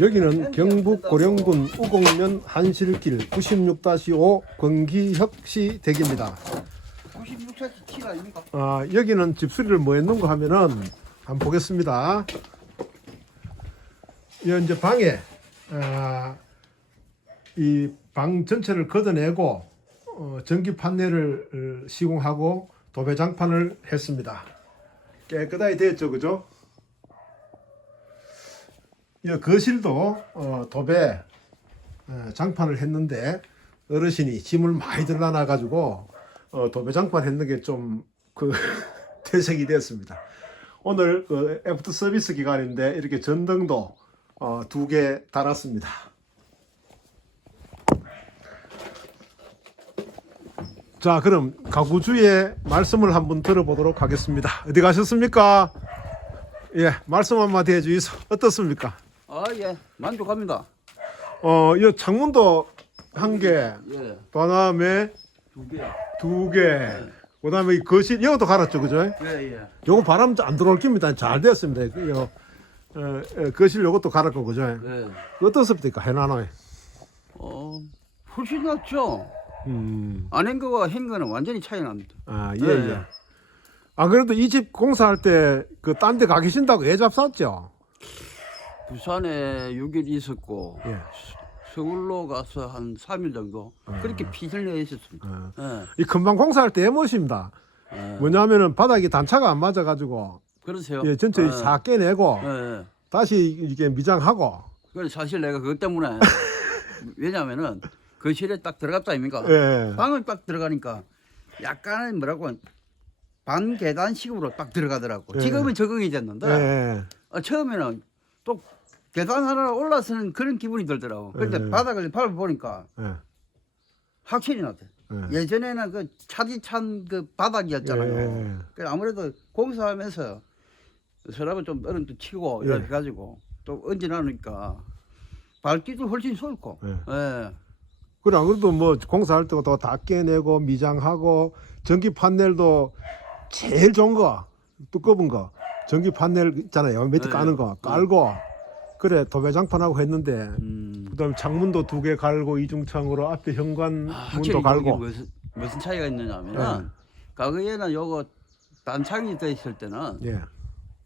여기는 경북 고령군 우곡면 한실길 96-5 권기혁시 댁입니다. 96cm 키 아닙니까? 아, 여기는 집수리를 뭐 했는가 하면은 한번 보겠습니다. 이 이제 방에 아, 이방 전체를 걷어내고 어, 전기 판넬을 어, 시공하고 도배장판을 했습니다. 깨끗하게 됐죠, 그죠? 이 거실도 어, 도배 어, 장판을 했는데 어르신이 짐을 많이 들라놔 가지고 어, 도배 장판 했는 게 좀그 퇴색이 됐습니다. 오늘 그 애프터 서비스 기간인데 이렇게 전등도 어, 두 개 달았습니다. 자, 그럼 가구주의 말씀을 한번 들어보도록 하겠습니다. 어디 가셨습니까? 예, 말씀 한마디 해주이소. 어떻습니까? 아, 예. 만족합니다. 어, 이 창문도 한 개, 예. 그다음에 두 개. 두 개, 그다음에 이 거실 이것도 갈았죠, 그죠? 예, 예. 요거 바람 안 들어올 겁니다. 잘. 그 요, 어, 어, 거실 요것도 갈았고 그죠? 예. 어떻습니까? 해나노에. 어, 훨씬 낫죠. 음, 안 한 거와 한 거는 완전히 차이 납니다. 아, 예, 네. 예. 아, 그래도 이 집 공사할 때 그 딴 데 가 계신다고 애잡 쌌죠? 부산에 6일 있었고 예. 서울로 가서 한 3일 정도 그렇게 피를 내 있었습니다. 어. 예. 이 금방 공사할 때 애못입니다. 예. 뭐냐면은 바닥이 단차가 안 맞아가지고 그러세요? 예, 전체 예. 싹 깨내고 예, 예. 다시 이게 미장하고 그래 사실 내가 그것 때문에 왜냐면은 거실에 딱 들어갔다 아닙니까? 예. 방을 딱 들어가니까 약간은 뭐라고 반 계단식으로 딱 들어가더라고. 예. 지금은 적응이 됐는데 예. 어, 처음에는 또 계단 하나 올라서는 그런 기분이 들더라고. 근데 예. 바닥을 밟아보니까 예. 확실히 나대. 예. 예전에는 그 차디찬 그 바닥이었잖아요. 예. 그 아무래도 공사하면서 서랍을 좀 얼음도 치고 예. 이렇게 해가지고 또 얹어놓으니까 밝기도 훨씬 좋고. 예. 예. 그래 안 그래도 뭐 공사할 때도 다 깨내고 미장하고 전기 판넬도 제일 좋은 거 두꺼운 거 전기 판넬 있잖아요 밑에 네. 까는 거 깔고 그래 도배장판하고 했는데 음. 그다음 창문도 두 개 갈고 이중창으로 앞에 현관 아, 확실히 갈고 이게 무슨, 무슨 차이가 있느냐면은 네. 과거에는 요거 단창이 돼 있을 때는 예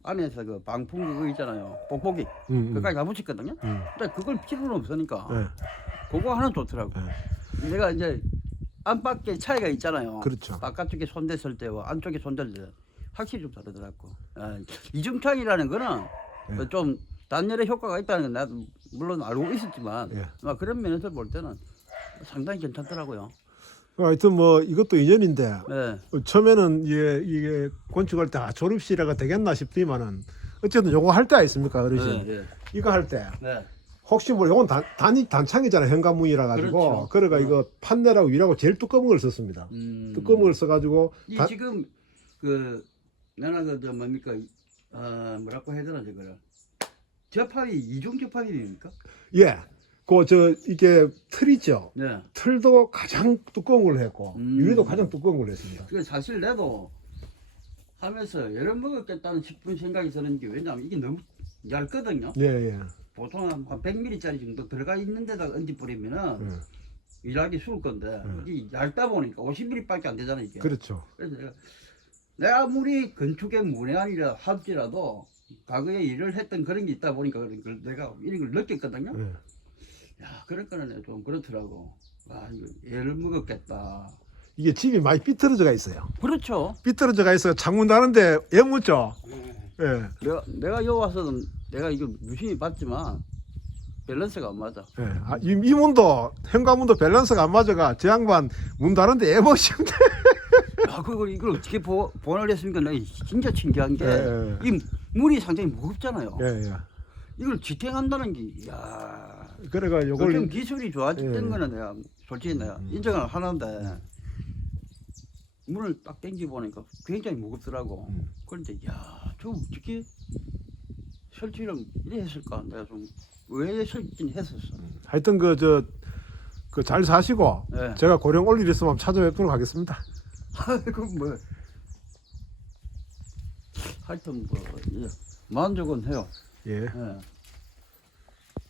안에서 그 방풍 그거 있잖아요. 뽁뽁이 음, 음. 그까지 다 붙였거든요. 음. 근데 그걸 필요는 없으니까 예 그거 하나 좋더라고. 내가 이제 안팎에 차이가 있잖아요. 그렇죠. 바깥쪽에 손댔을 때와 안쪽에 손댈 때 확실히 좀 다르더라고. 아, 이중창이라는 거는 예. 뭐좀 단열의 효과가 있다는 건 나도 물론 알고 있었지만 예. 막 그런 면에서 볼 때는 상당히 괜찮더라고요. 하여튼 뭐 이것도 인연인데 네. 처음에는 이게, 이게 건축할 때 아, 조립실화가 되겠나 싶더니만은 어쨌든 요거 할때 있습니까 어르신 네, 네. 이거 할때 네. 혹시 뭐 요건 단, 단이 단창이잖아요 현관문이라 가지고 그렇죠. 그러가 이거 판넬하고 위라고 제일 두꺼운 걸 썼습니다 음. 두꺼운 걸 써가지고 이 다- 지금 그 나는 그저 뭡니까 아 뭐라고 해야 되나 저거를 접합이 이중 접합입니까? 예, 그 저 이게 틀이죠 네. 틀도 가장 두꺼운 걸로 했고 음. 유리도 가장 두꺼운 걸로 했습니다 그 사실 나도 하면서 여러 먹었겠다는 싶은 생각이 드는 게 왜냐면 이게 너무 얇거든요. 예 예 보통 한 100ml짜리 정도 들어가 있는 데다 얹어 버리면은 예. 일하기 쉬울 건데 음. 이게 얇다 보니까 50ml밖에 안 되잖아 이게. 그렇죠 그래서 내가 내가 아무리 건축의 문외한이라 할지라도 과거에 일을 했던 그런 게 있다 보니까 그런 걸 내가 이런 걸 느꼈거든요. 예. 야 그럴 거는 좀 그렇더라고. 아 이거 애를 먹었겠다. 이게 집이 많이 삐뚤어져가 있어요 그렇죠. 삐뚤어져가 있어 창문 다는데 애 묻죠 예. 내가 내가 여 와서는 내가 이거 유심히 봤지만 밸런스가 안 맞아. 예. 아, 이, 이 문도 현관문도 밸런스가 안 맞아가 저 양반 문 다는데 애멋인데 야 그걸 이걸 어떻게 보, 보완을 했습니까? 나 진짜 신기한 게 예. 이 문이 상당히 무겁잖아요. 예, 예. 이걸 지탱한다는 게 야. 그래가 요즘 요걸 기술이 좋아졌던 예. 거는 내가 솔직히 내가 인정을 하는데 문을 딱 당겨 보니까 굉장히 무겁더라고. 음. 그런데 야 저 어떻게 설치를 이래 했을까? 내가 좀 의외였긴 했었어. 하여튼 그 저 그 잘 사시고 예. 제가 고령 올 일 있으면 찾아뵙도록 하겠습니다. 아이고 뭐 하여튼 뭐 예. 만족은 해요. 예. 예.